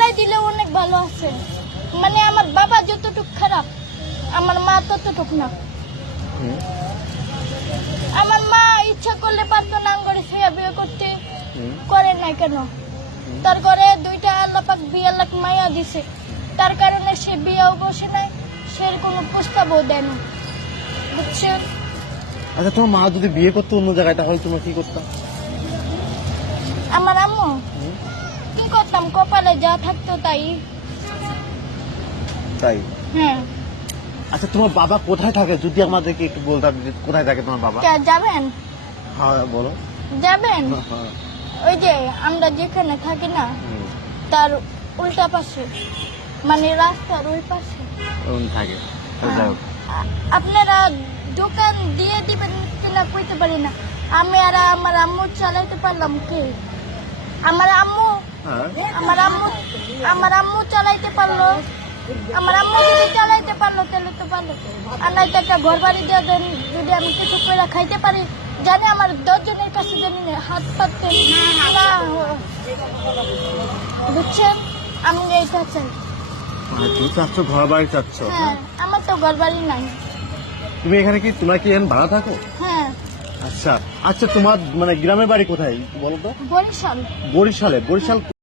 মিলাই দিলে অনেক ভালো আছে। মানে আমার বাবা যতটুক খারাপ, আমার মা ততটুক না। আমার মা ইচ্ছা করলে পারতো না করে সে বিয়ে করতে, করে নাই কেন? তার ঘরে দুইটা আল্লাপাক বিয়ে লাখ মাইয়া দিছে, তার কারণে সে বিয়েও বসে নাই, সে কোনো প্রস্তাবও দেয় না, বুঝছেন? আচ্ছা, তোমার মা যদি বিয়ে করতো অন্য জায়গায়, তাহলে তোমরা কি করতাম? আমার আম্মু কি করতাম, কপালে যা থাকতো তাই। তাই? হ্যাঁ। আচ্ছা, তোমার বাবা কোথায় থাকে যদি আমাদেরকে একটু বলতাম, যে কোথায় থাকে তোমার বাবা? যাবেন? হ্যাঁ, বলো। যাবেন? হ্যাঁ। ওই যে আমরা যেখানে থাকি না, তার উল্টা পাশে, মানে রাস্তার ওই পাশে থাকে। আপনারা দোকান দিয়ে দিবেন কিনা কইতে পারি না। আমি আর আমার আম্মু চালাইতে পারলাম কি? আমার আম্মু চালাইতে পারলো। আমার আম্মু যদি চালাইতে পারলো তাহলে তো পারলো। আর নাই তো একটা ঘর বাড়ি দিয়ে দেন, যদি আমি কিছু করে খাইতে পারি, জানি আমার 10 জনের কাছে জানি হাত পাততে না। বুঝছেন? আমি এইটা চাই। তুমি চাচ্ছ ঘর বাড়ি চাচ্ছ? হ্যাঁ, আমার তো ঘর বাড়ি নাই। তুমি এখানে কি, তোমরা কি এখন ভাড়া থাকো? হ্যাঁ। আচ্ছা আচ্ছা, তোমার মানে গ্রামের বাড়ি কোথায় বলো তো? বরিশাল। বরিশালে?